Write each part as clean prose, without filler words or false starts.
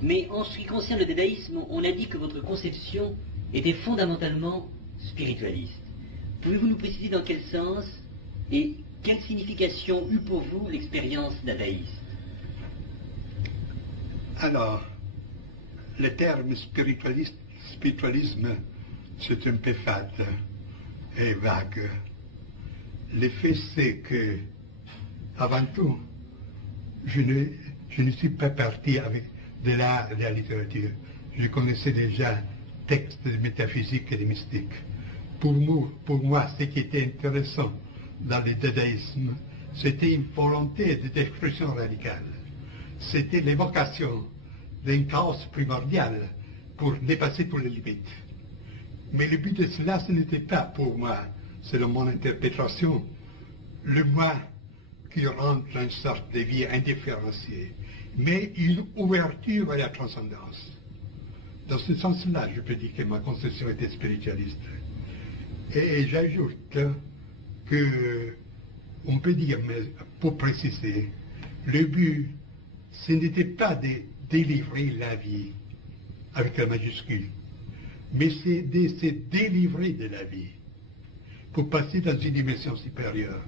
Mais en ce qui concerne le dadaïsme, on a dit que votre conception était fondamentalement spiritualiste. Pouvez-vous nous préciser dans quel sens et quelle signification eut pour vous l'expérience dadaïste? Alors, le terme spiritualisme, c'est un peu fade et vague. Le fait, c'est que, avant tout, je ne suis pas parti avec de l'art et de la littérature. Je connaissais déjà textes de métaphysique et de mystique. Pour moi, ce qui était intéressant dans le dadaïsme, c'était une volonté d'expression radicale. C'était l'évocation d'un chaos primordial pour dépasser toutes les limites. Mais le but de cela, ce n'était pas pour moi, selon mon interprétation, le moi qui rentre dans une sorte de vie indifférenciée, mais une ouverture à la transcendance. Dans ce sens-là, je peux dire que ma conception était spiritualiste. Et j'ajoute que, on peut dire, mais pour préciser, le but, ce n'était pas de délivrer la vie avec la majuscule, mais c'est de se délivrer de la vie pour passer dans une dimension supérieure.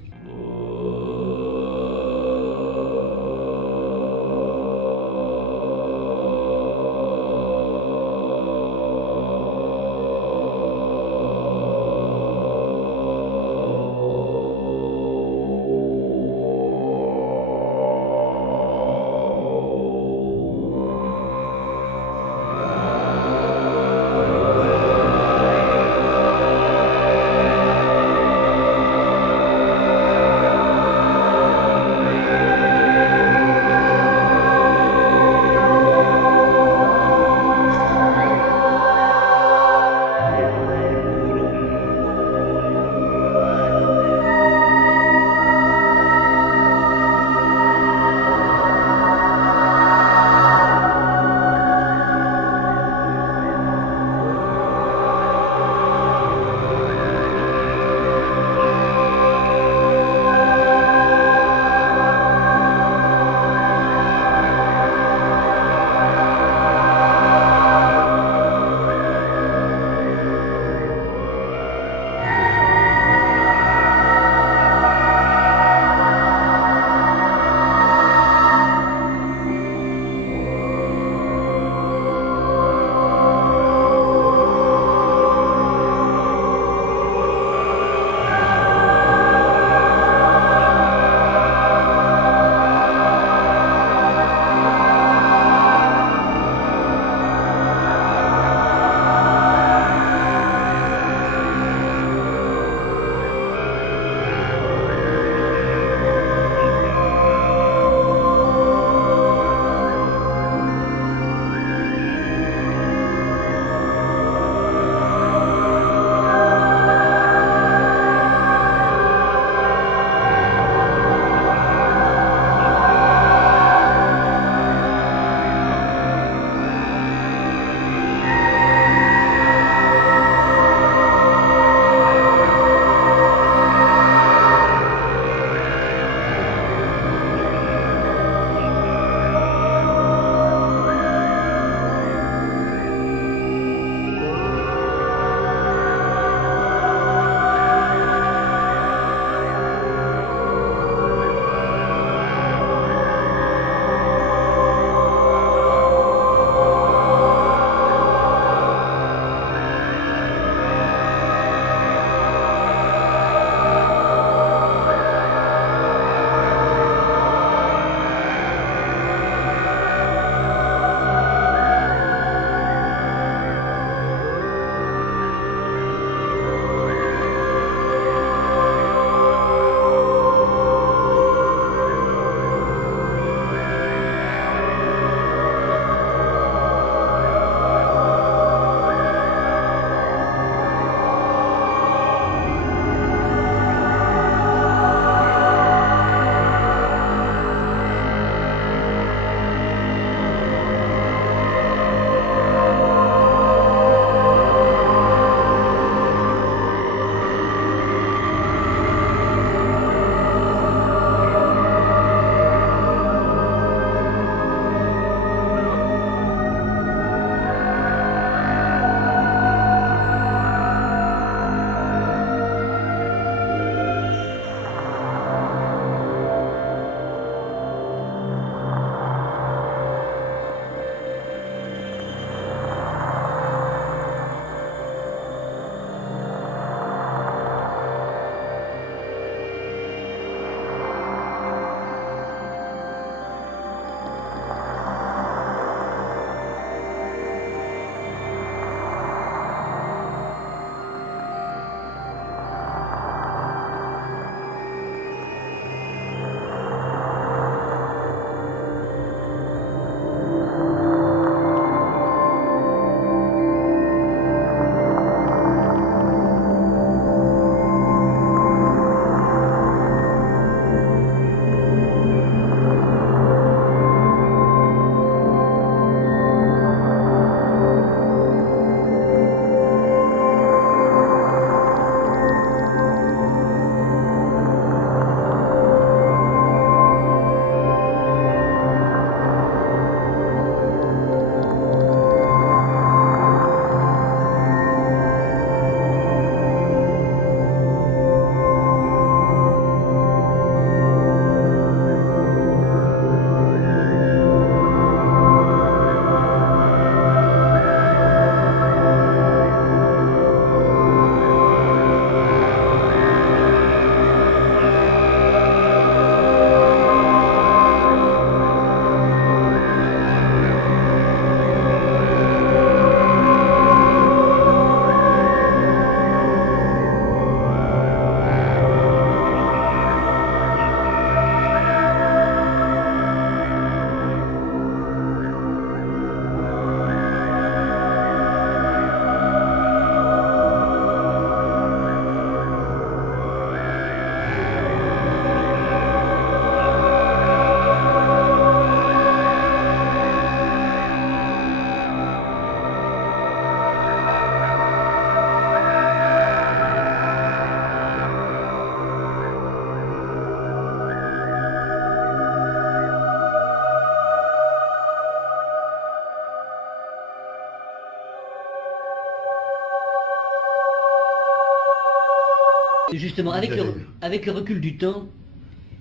justement, avec le recul du temps,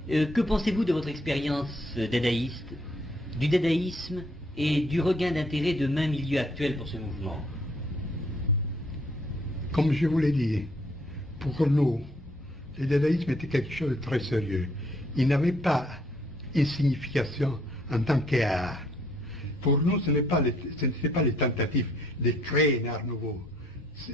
que pensez-vous de votre expérience dadaïste, du dadaïsme et du regain d'intérêt de main milieu actuel pour ce mouvement? Comme je vous l'ai dit, pour nous, le dadaïsme était quelque chose de très sérieux. Il n'avait pas une signification en tant qu'art. Pour nous, ce n'était pas les tentatives de créer un art nouveau.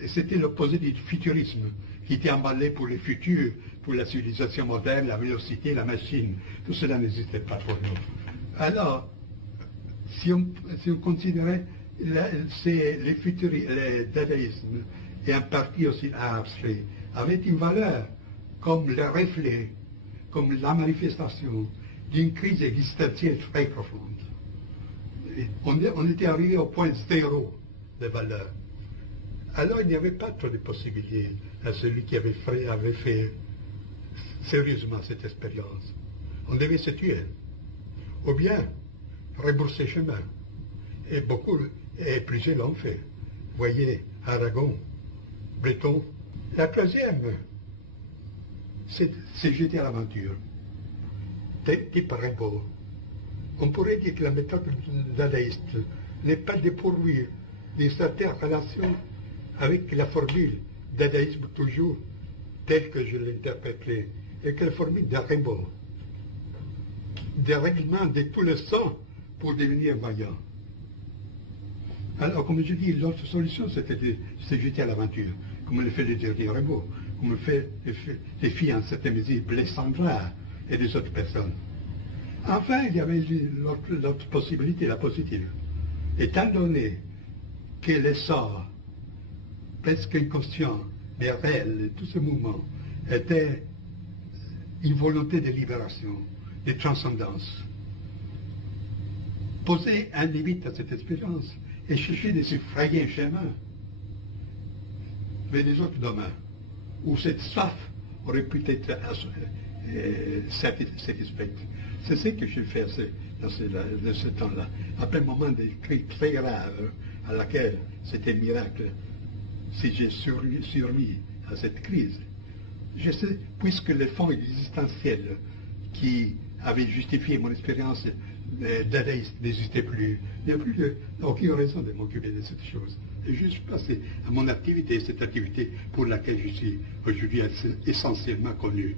C'était l'opposé du futurisme qui était emballé pour le futur, pour la civilisation moderne, la vélocité, la machine. Tout cela n'existait pas pour nous. Alors, si on considérait le dadaïsme et en partie aussi l'art abstrait, avait une valeur comme le reflet, comme la manifestation d'une crise existentielle très profonde. On était arrivé au point zéro de valeur. Alors il n'y avait pas trop de possibilités à celui qui avait fait sérieusement cette expérience. On devait se tuer, ou bien rebrousser chemin. Et plusieurs l'ont fait. Vous voyez, Aragon, Breton. La troisième, c'est jeter à l'aventure. Type Rimbaud. On pourrait dire que la méthode dadaïste n'est pas dépourvue d'une certaine relation avec la formule dadaïsme toujours, telle que je l'interprétais, et que la formule de Rimbaud. Dérèglement de tout le sang pour devenir vaillant. Alors, comme je dis, l'autre solution, c'était de se jeter à l'aventure, comme le fait le dernier Rimbaud, comme le fait les filles en cette mesure, Blessandra et des autres personnes. Enfin, il y avait l'autre possibilité, la positive. Étant donné que l'essor presque inconscient, mais réel, tout ce mouvement était une volonté de libération, de transcendance. Poser un limite à cette expérience et chercher de se frayer un chemin vers des autres domaines, où cette soif aurait pu être satisfaite. C'est ce que j'ai fait dans ce temps-là. Après un moment de crise très grave, à laquelle c'était un miracle, si j'ai survécu à cette crise. Je sais, puisque le fond existentiel qui avait justifié mon expérience dadaïste n'existait plus, il n'y a plus aucune raison de m'occuper de cette chose. Et je suis passé à mon activité, cette activité pour laquelle je suis aujourd'hui essentiellement connu.